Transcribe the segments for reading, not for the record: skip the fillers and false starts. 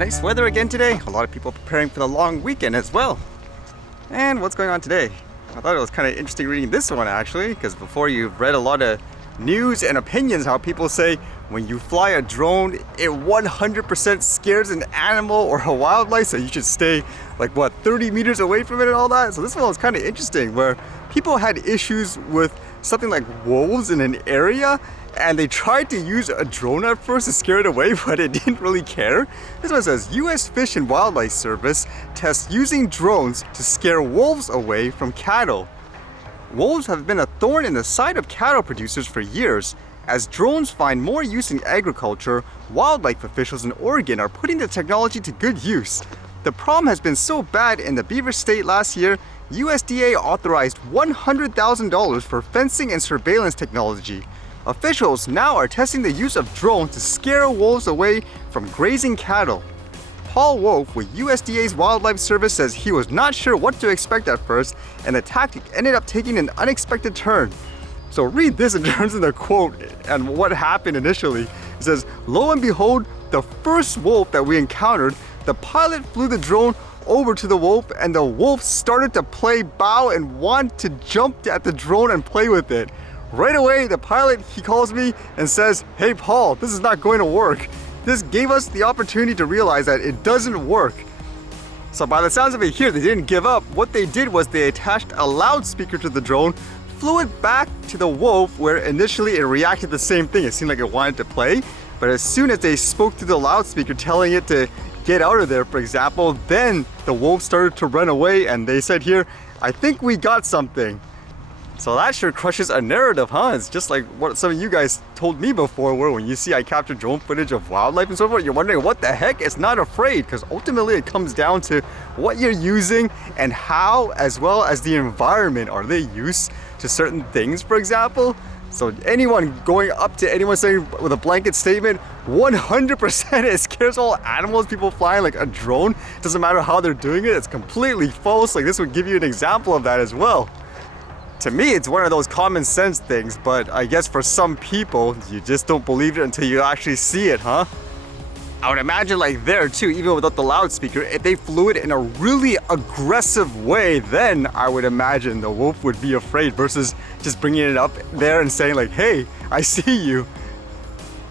Nice weather again today. A lot of people preparing for the long weekend as well. And what's going on today? I thought it was kind of interesting reading this one actually, because before you've read a lot of news and opinions how people say when you fly a drone, it 100% scares an animal or a wildlife, so you should stay like 30 meters away from it and all that. So this one was kind of interesting where people had issues with something like wolves in an area, and they tried to use a drone at first to scare it away, but it didn't really care. This one says, U.S. Fish and Wildlife Service tests using drones to scare wolves away from cattle. Wolves have been a thorn in the side of cattle producers for years. As drones find more use in agriculture, wildlife officials in Oregon are putting the technology to good use. The problem has been so bad in the beaver state last year, USDA authorized $100,000 for fencing and surveillance technology. Officials now are testing the use of drones to scare wolves away from grazing cattle. Paul Wolf with USDA's Wildlife Service says he was not sure what to expect at first, and the tactic ended up taking an unexpected turn. So read this in terms of the quote and what happened initially. It says, lo and behold, the first wolf that we encountered, the pilot flew the drone over to the wolf, and the wolf started to play bow and want to jump at the drone and play with it. Right away, the pilot, he calls me and says, hey Paul, this is not going to work. This gave us the opportunity to realize that it doesn't work. So by the sounds of it here, they didn't give up. What they did was they attached a loudspeaker to the drone, flew it back to the wolf where initially it reacted the same thing. It seemed like it wanted to play, but as soon as they spoke to the loudspeaker telling it to get out of there, for example, then the wolf started to run away, and they said here, I think we got something. So that sure crushes a narrative, huh? It's just like what some of you guys told me before, where when you see I capture drone footage of wildlife and so forth, you're wondering what the heck? It's not afraid, because ultimately it comes down to what you're using and how, as well as the environment. Are they used to certain things, for example? So anyone going up to anyone saying with a blanket statement, 100% it scares all animals, people flying like a drone, doesn't matter how they're doing it, it's completely false. Like this would give you an example of that as well. To me, it's one of those common sense things, but I guess for some people, you just don't believe it until you actually see it, huh? I would imagine like there too, even without the loudspeaker, if they flew it in a really aggressive way, then I would imagine the wolf would be afraid versus just bringing it up there and saying like, hey, I see you.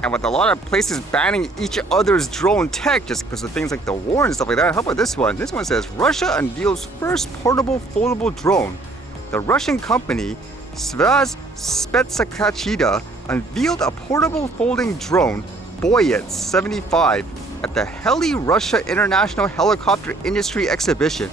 And with a lot of places banning each other's drone tech just because of things like the war and stuff like that, how about this one? This one says, Russia unveils first portable foldable drone. The Russian company Svaz Spetsakachida unveiled a portable folding drone, Boyets 75, at the Heli Russia International Helicopter Industry Exhibition.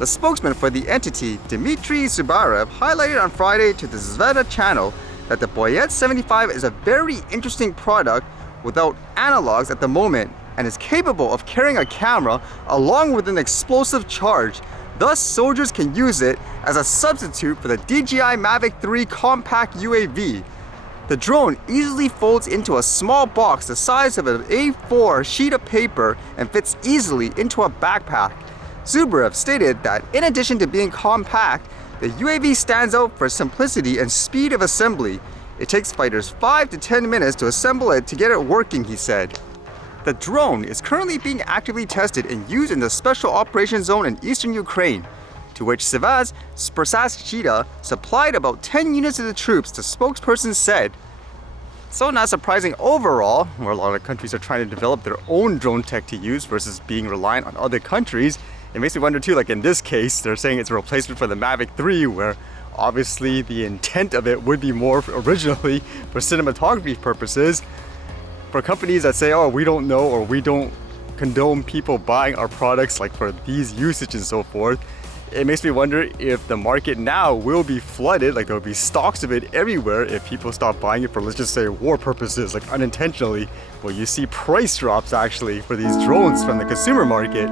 The spokesman for the entity, Dmitry Zubarev, highlighted on Friday to the Zvezda channel that the Boyets 75 is a very interesting product without analogs at the moment and is capable of carrying a camera along with an explosive charge. Thus, soldiers can use it as a substitute for the DJI Mavic 3 compact UAV. The drone easily folds into a small box the size of an A4 sheet of paper and fits easily into a backpack. Zubarev stated that in addition to being compact, the UAV stands out for simplicity and speed of assembly. It takes fighters 5 to 10 minutes to assemble it to get it working, he said. The drone is currently being actively tested and used in the Special Operations Zone in eastern Ukraine, to which Svaz Spetsakachida supplied about 10 units of the troops, the spokesperson said. So not surprising overall, where a lot of countries are trying to develop their own drone tech to use versus being reliant on other countries. It makes me wonder too, like in this case, they're saying it's a replacement for the Mavic 3, where obviously the intent of it would be more originally for cinematography purposes. For companies that say, oh, we don't know or we don't condone people buying our products like for these usage and so forth, it makes me wonder if the market now will be flooded, like there'll be stocks of it everywhere if people stop buying it for, let's just say, war purposes, like unintentionally. Well, you see price drops actually for these drones from the consumer market.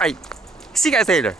Alright, see you guys later.